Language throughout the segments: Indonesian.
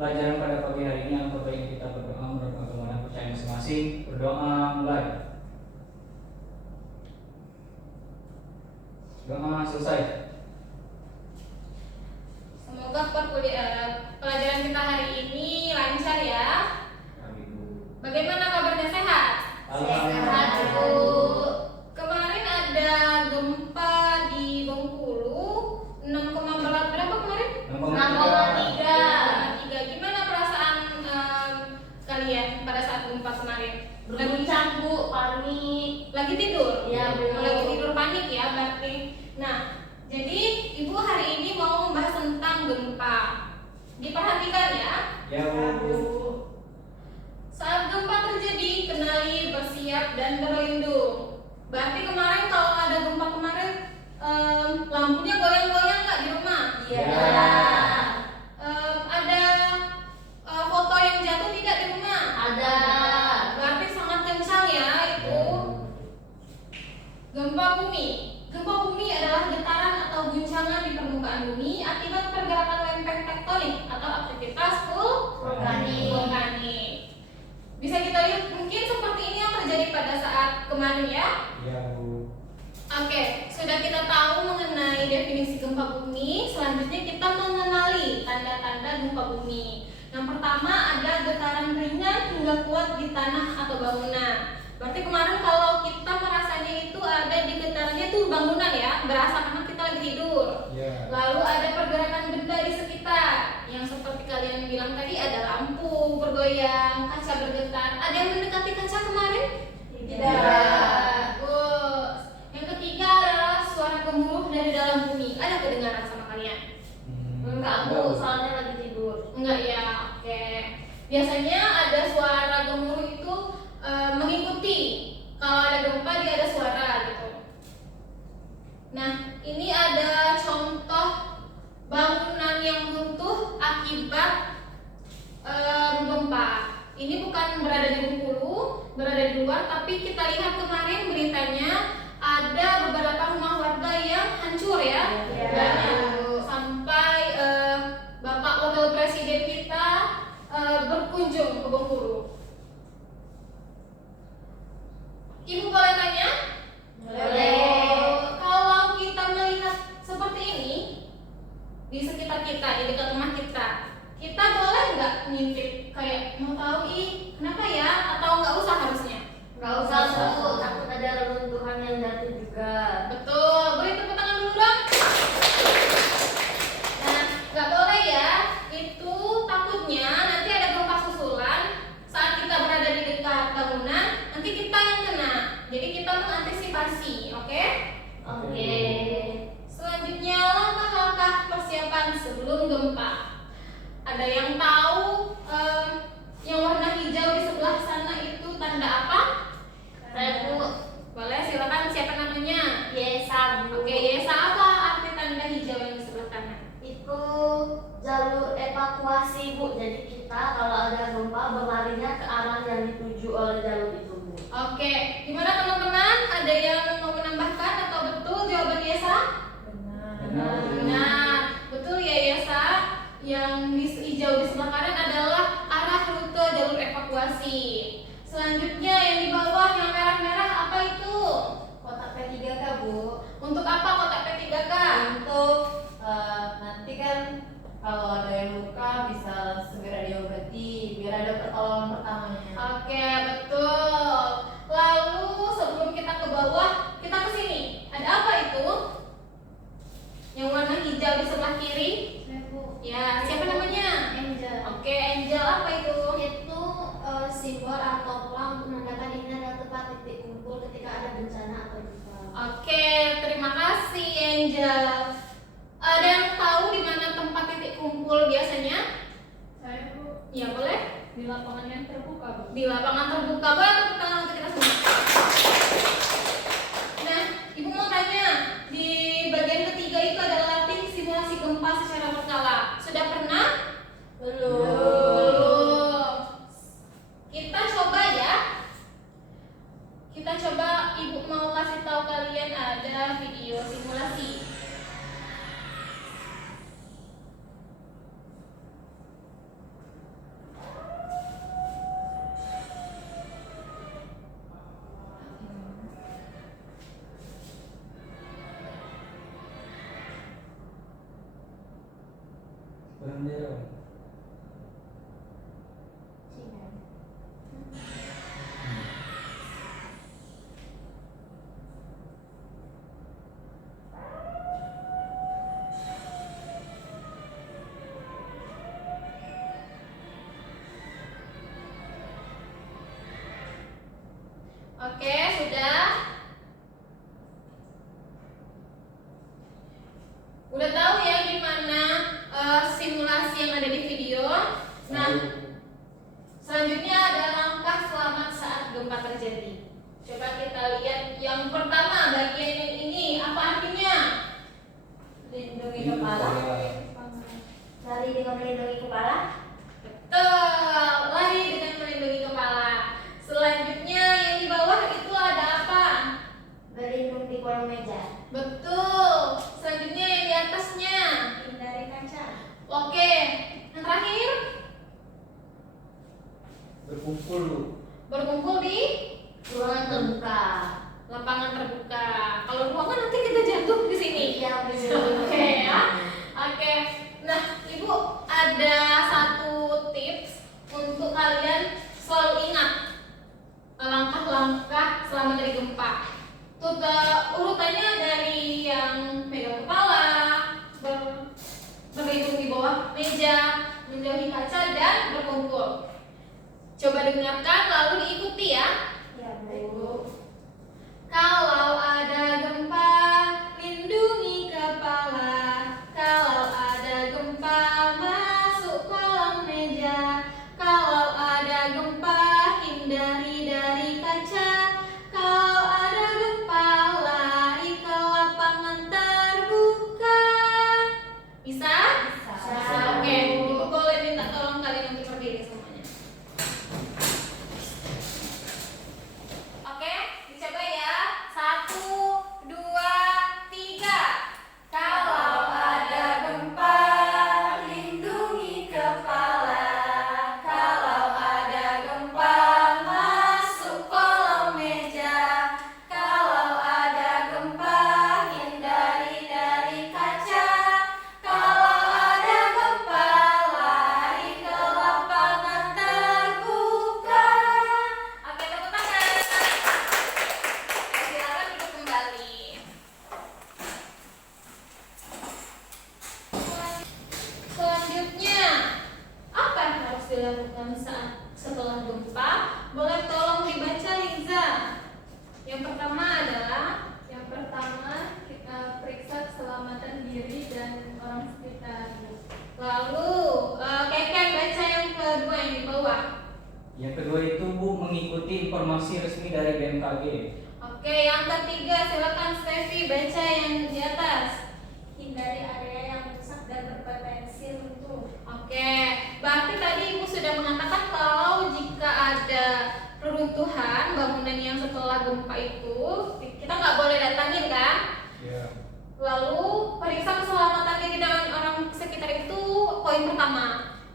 pelajaran pada pagi hari ini. Alangkah baiknya kita berdoa menurut agama dan percaya masing-masing. Berdoa mulai. Doa selesai. Semoga pelajaran kita hari ini lancar ya. Bagaimana kabarnya, sehat? Sehat, Bu. Kemarin ada gempa di Bengkulu 6,berapa kemarin? 6,3. Gimana perasaan kalian pada saat gempa kemarin? Berguncang, Bu, panik. Lagi tidur? Ya, Bu. Lagi tidur panik ya berarti. Nah, jadi Ibu hari ini mau membahas tentang gempa. Diperhatikan ya. Ya, Bu. Saat gempa terjadi, kenali, bersiap, dan berlindung. Berarti kemarin kalau ada gempa kemarin, lampunya goyang-goyang nggak di rumah? Iya. Ada foto yang jatuh tidak di rumah? Ada. Berarti sangat kencang ya itu. Gempa bumi. Gempa bumi adalah getaran atau guncangan di permukaan bumi akibat pergerakan lempeng tektonik atau aktivitas vulkanik. Bisa kita lihat mungkin seperti ini yang terjadi pada saat kemarin ya. Ya, Bu. Oke, sudah kita tahu mengenai definisi gempa bumi. Selanjutnya kita mengenali tanda-tanda gempa bumi. Yang pertama ada getaran ringan hingga kuat di tanah atau bangunan. Berarti kemarin kalau kita merasanya itu ada di getarannya tuh bangunan ya, berasa karena kita lagi tidur. Ya. Lalu ada pergerakan benda di sekitar, yang seperti kalian bilang tadi ada lampu bergoyang, kaca bergetar. Ada yang mendekati kaca kemarin? Tidak. Bagus. Yang ketiga adalah suara gemuruh dari dalam bumi. Ada kedengaran sama kalian? Enggak, Bu, soalnya lagi tidur. Enggak ya, oke. Biasanya ada suara gemuruh itu mengikuti. Kalau ada gempa dia ada suara gitu. Nah, ini ada contoh bangunan yang runtuh akibat gempa. Ini bukan berada di Bengkulu, berada di luar, tapi kita lihat kemarin beritanya ada beberapa rumah warga yang hancur ya. Sampai Bapak Wakil Presiden kita berkunjung ke Bengkulu. Ibu boleh tanya? Boleh. Kalau kita melihat seperti ini di sekitar kita, di dekat rumah kita boleh nggak ngintip kayak mau tahu kenapa ya, atau nggak usah harusnya? Enggak usah, Bu, takut ada reruntuhan yang jatuh juga. Betul, beri tepuk tangan dulu dong. Nah, nggak boleh ya, itu takutnya nanti ada gempa susulan saat kita berada di dekat bangunan, nanti kita yang kena. Jadi kita mengantisipasi, oke? Oke. Selanjutnya langkah-langkah persiapan sebelum gempa. Ada yang tahu yang warna hijau di sebelah sana itu tanda apa? Saya, Bu. Boleh silakan, siapa namanya? Yesa, Bu. Oke, Yesa, apa arti tanda hijau yang di sebelah kanan? Itu jalur evakuasi, Bu. Jadi kita kalau ada gempa berlarinya ke arah yang dituju oleh jalur itu, Bu. Oke, gimana teman-teman? Ada yang mau menambahkan atau betul jawaban Yesa? Benar, betul ya Yesa. Yang di hijau di sebelah kanan adalah arah rute jalur evakuasi. Selanjutnya yang di bawah yang merah-merah apa itu? Kotak P3K, Bu. Untuk apa kotak P3K? Untuk nanti kan kalau ada yang luka bisa segera diobati biar ada pertolongan pertamanya. Oke, betul. Lalu sebelum kita ke bawah, kita ke sini. Ada apa itu? Yang warna hijau di sebelah kiri? Ya, siapa namanya? Angel. Oke, Angel, apa itu? Itu simbol atau pelang menandakan ini adalah tempat titik kumpul ketika ada bencana atau gempa. Oke, terima kasih Angel. Ada yang tahu di mana tempat titik kumpul biasanya? Saya, Bu, Ya, boleh. di lapangan yang terbuka, Bu. Di lapangan terbuka. Boleh tepuk tangan untuk kita semua. Nah, Ibu mau tanya, di bagian ketiga itu adalah latih simulasi gempa secara berkala. Sudah pernah? Belum. Kita coba ya. Kita coba, Ibu mau kasih tahu kalian ada video simulasi. bendera. Oke, sudah. Udah tahu ya gimana simulasi yang ada di video. Nah, selanjutnya ada langkah selamat saat gempa terjadi. Coba kita lihat yang pertama, bagian yang ini apa artinya? Lindungi kepala. Lari dengan melindungi kepala. Betul, lari dengan melindungi kepala. Selanjutnya yang di bawah itu ada apa? Berlindung di kolong meja. Betul. Selanjutnya yang di atasnya. Hindari kaca. Oke. Yang terakhir Berkumpul. berkumpul di Ruangan terbuka. lapangan terbuka. Kalau ruangan nanti kita jatuh di sini. Iya, Oke ya. Oke. Nah, Ibu ada satu tips untuk kalian selalu ingat langkah-langkah selama dari gempa. Tuh urutannya dari yang megang kepala, berlindung di bawah meja, menjauhi kaca dan berkumpul. Coba dengarkan lalu diikuti ya. Ya, Bu. Kalau ada gempa, lindungi kepala. Kalau ada gempa, masuk kolong meja. Kalau ada gempa, hindari dari kaca. Kalau ada gempa, lari ke lapangan terbuka. Bisa? Bisa. Oke, Ibu boleh minta tolong kalian untuk berdiri semuanya. Oke, dicoba ya. 1, 2, 3. Kalau ada gempa, lindungi kepala. Kalau ada gempa, masuk kolong meja. Kalau ada gempa, hindari dari kaca. Kalau ada gempa, lari ke lapangan terbuka. Oke, tepuk tangan. Silakan duduk kembali. Selanjutnya, apa yang harus dilakukan setelah gempa? Boleh tolong dibaca, Liza. Yang pertama adalah Yang pertama, kita periksa keselamatan diri dan orang sekitar. lalu Keken baca yang kedua yang di bawah. Yang kedua itu Bu mengikuti informasi resmi dari BMKG. Oke, yang ketiga silakan Steffi baca yang di atas. Hindari area yang rusak dan berpotensi runtuh. Oke, berarti tadi Ibu sudah mengatakan kalau jika ada reruntuhan bangunan yang setelah gempa itu kita nggak boleh datangin kan? Ya. Lalu periksa keselamatan diri dan orang sekitar itu poin pertama.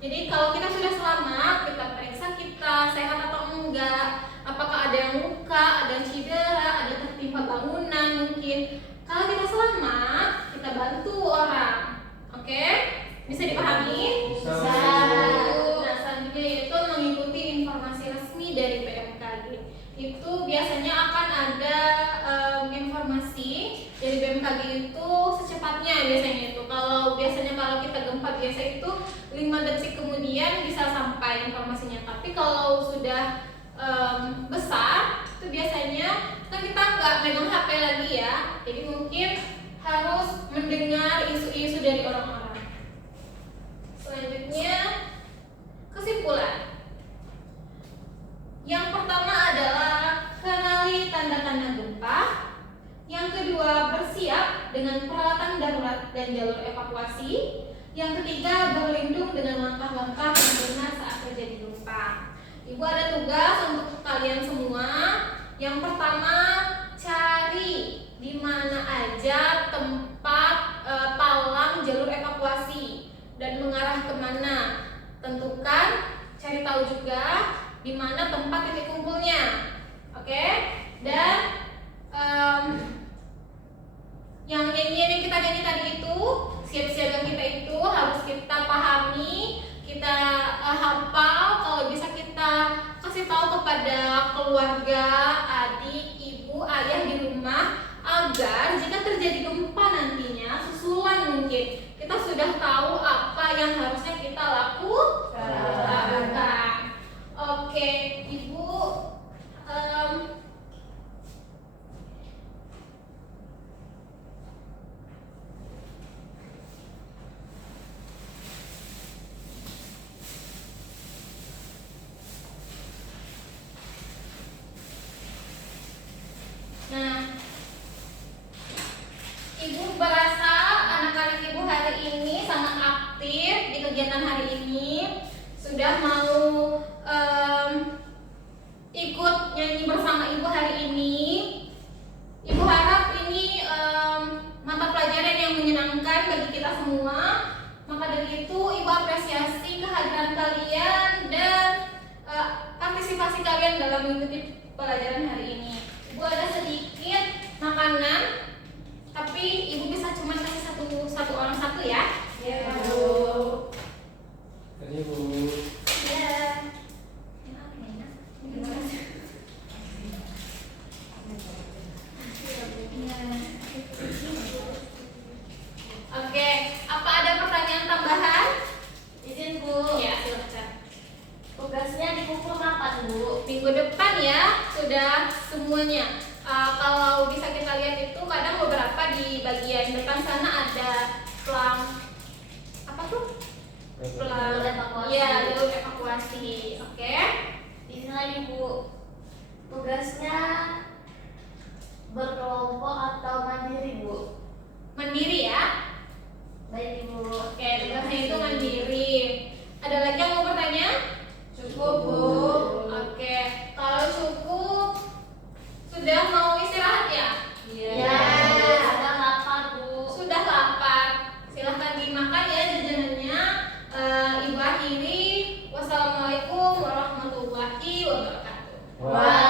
Jadi kalau kita sudah selamat, kita periksa kita sehat atau enggak, apakah ada yang luka, ada yang cedera, ada tertimpa bangunan mungkin. Kalau kita selamat, kita bantu orang. Oke? Bisa dipahami? Bisa. Nah, selanjutnya itu mengikuti informasi resmi dari BMKG. Itu biasanya akan ada informasi dari BMKG itu secepatnya biasanya itu. Kalau kita gempa biasa itu 5 detik kemudian bisa sampai informasinya. Tapi kalau sudah besar itu biasanya kan kita nggak megang HP lagi ya. Jadi mungkin harus mendengar isu-isu dari orang-orang. Selanjutnya kesimpulan. Yang pertama adalah kenali tanda-tanda gempa. Yang kedua, bersiap dengan peralatan darurat dan jalur evakuasi. Yang ketiga, berlindung dengan langkah-langkah yang benar saat terjadi gempa. Ibu ada tugas untuk kalian semua. Yang pertama, cari di mana aja tempat palang jalur evakuasi dan mengarah kemana. Tentukan, cari tahu juga di mana tempat titik kumpulnya. Oke? Dan yang nyanyian yang kita nyanyi tadi itu siaga kita itu harus kita pahami, kita hafal, kalau bisa kita kasih tahu kepada keluarga, adik, ibu, ayah di rumah, agar jika terjadi gempa nantinya susulan mungkin kita sudah tahu apa yang harusnya kita lakukan. Oke, Ibu, nah, Ibu berasa anak-anak Ibu hari ini sangat aktif di kegiatan hari ini, sudah mau ikut nyanyi bersama Ibu hari ini. Ibu harap ini mata pelajaran yang menyenangkan bagi kita semua. Maka dari itu Ibu apresiasi kehadiran kalian dan partisipasi kalian dalam mengikuti pelajaran hari ini. Ibu ada sedikit makanan, tapi Ibu bisa cuma kasih satu orang satu ya. Iya, Bu. Terima Bu. Ya. Enak. Oke, apa ada pertanyaan tambahan? Izin Bu, Ya, silakan. tugasnya dipukul kapan Bu? Minggu depan ya, sudah semuanya. Kalau bisa kita lihat itu kadang beberapa di bagian depan sana ada pelang apa tuh? Jalur evakuasi. Iya, jalur evakuasi. Oke. Izin lagi Bu, tugasnya berkelompok atau mandiri Bu? Mandiri ya. Baik Bu. Oke, tugasnya itu mandiri. Ada lagi yang mau bertanya? Cukup, Bu. Oke, kalau cukup sudah mau istirahat ya? Iya. Ya, sudah lapar Bu. Sudah lapar. Silahkan dimakan ya jajanannya. Ibu akhiri. Wassalamualaikum warahmatullahi wabarakatuh. Wah.